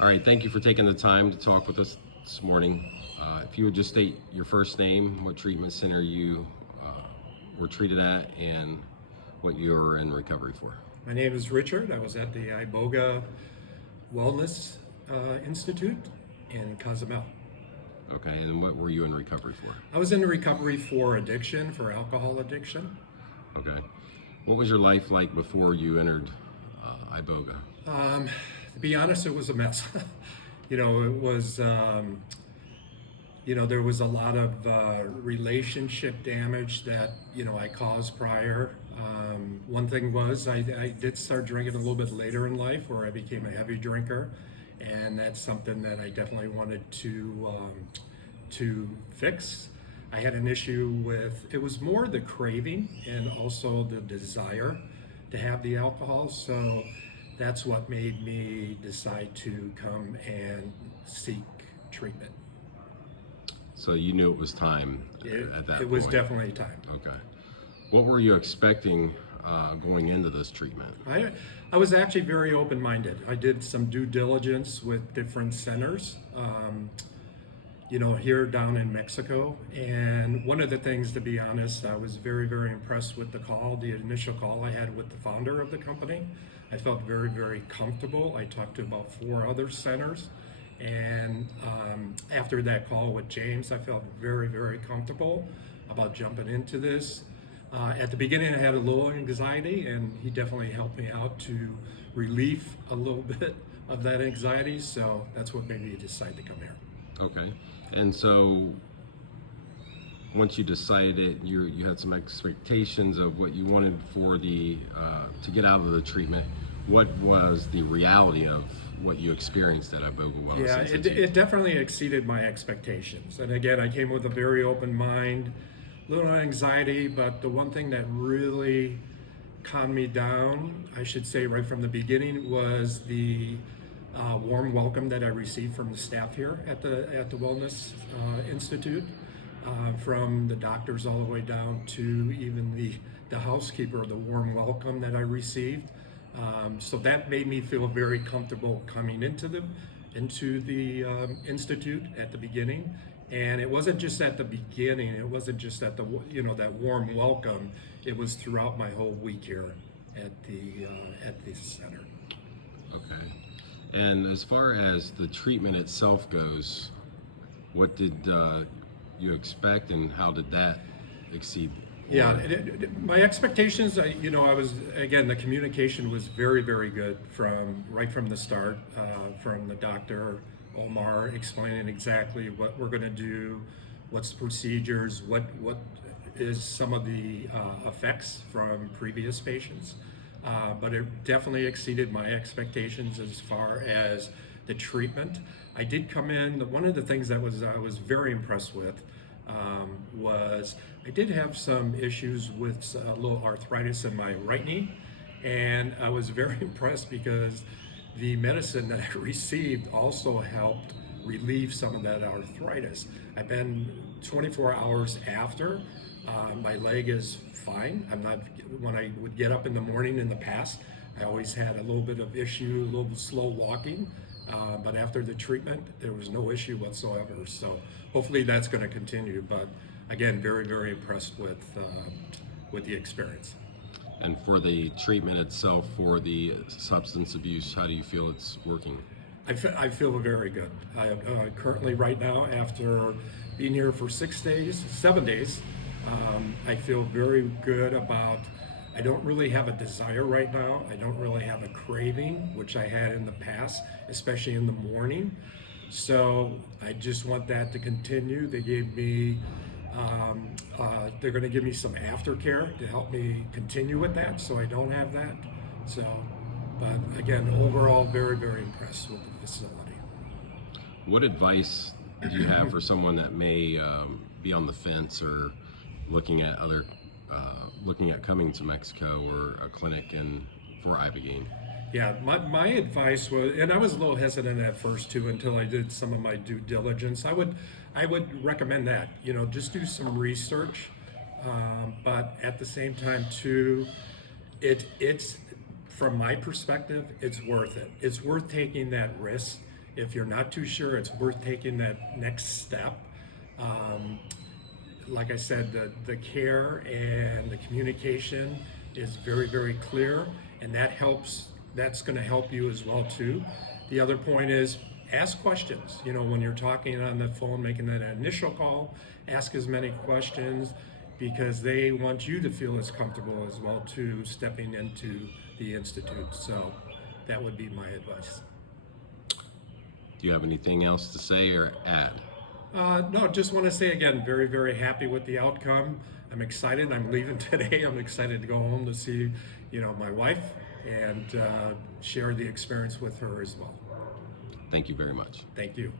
All right, thank you for taking the time to talk with us this morning. If you would just state your first name, what treatment center you were treated at, and what you're in recovery for. My name is Richard. I was at the Iboga Wellness Institute in Cozumel. Okay, and what were you in recovery for? I was in recovery for addiction, for alcohol addiction. Okay. What was your life like before you entered Iboga? To be honest, it was a mess. It was, there was a lot of relationship damage that, I caused prior. One thing was I did start drinking a little bit later in life where I became a heavy drinker. And that's something that I definitely wanted to fix. I had an issue with, it was more the craving and also the desire to have the alcohol. So that's what made me decide to come and seek treatment. So you knew it was time at that point? It was definitely time. Okay. What were you expecting going into this treatment? I was actually very open-minded. I did some due diligence with different centers, here down in Mexico. And one of the things, to be honest, I was very, very impressed with the initial call I had with the founder of the company. I felt very, very comfortable. I talked to about 4 other centers. And after that call with James, I felt very, very comfortable about jumping into this. At the beginning, I had a little anxiety, and he definitely helped me out to relieve a little bit of that anxiety. So that's what made me decide to come here. Okay. And so once you decided, you had some expectations of what you wanted for to get out of the treatment. What was the reality of what you experienced at Iboga Wellness Institute? It definitely exceeded my expectations. And again, I came with a very open mind, a little anxiety, but the one thing that really calmed me down, I should say right from the beginning, was the warm welcome that I received from the staff here at the Wellness Institute, from the doctors all the way down to even the housekeeper, the warm welcome that I received. So that made me feel very comfortable coming into the institute at the beginning. And it wasn't just at the beginning. It wasn't just at that warm welcome. It was throughout my whole week here at the center. Okay. And as far as the treatment itself goes, what did you expect, and how did that exceed? Yeah, my expectations, I was, again, the communication was very, very good right from the start, from the doctor, Omar, explaining exactly what we're going to do, what's the procedures, what is some of the effects from previous patients. But it definitely exceeded my expectations as far as the treatment. I did come in, one of the things that I was very impressed with was I did have some issues with a little arthritis in my right knee, and I was very impressed because the medicine that I received also helped relieve some of that arthritis. I've been 24 hours after, my leg is fine. When I would get up in the morning in the past, I always had a little bit of issue, a little slow walking. But after the treatment, there was no issue whatsoever. So hopefully that's going to continue. But again, very, very impressed with the experience. And for the treatment itself, for the substance abuse, how do you feel it's working? I feel very good. I currently, right now, after being here for 7 days, I feel very good about. I don't really have a desire right now. I don't really have a craving, which I had in the past, especially in the morning. So I just want that to continue. They gave me, they're going to give me some aftercare to help me continue with that, so I don't have that. So, but again, overall, very, very impressed with the facility. What advice do you have for someone that may be on the fence or looking at coming to Mexico or a clinic for Ibogaine? Yeah, my advice was, and I was a little hesitant at first too until I did some of my due diligence. I would recommend that, just do some research, but at the same time too, it's from my perspective, it's worth it. It's worth taking that risk If you're not too sure, it's worth taking that next step. Like I said, the care and the communication is very, very clear, and that helps. That's going to help you as well too. The other point is ask questions. You know, when you're talking on the phone, making that initial call, ask as many questions, because they want you to feel as comfortable as well too stepping into the institute. So that would be my advice. Do you have anything else to say or add? No, just want to say again, very, very happy with the outcome. I'm excited. I'm leaving today. I'm excited to go home to see, my wife and share the experience with her as well. Thank you very much. Thank you.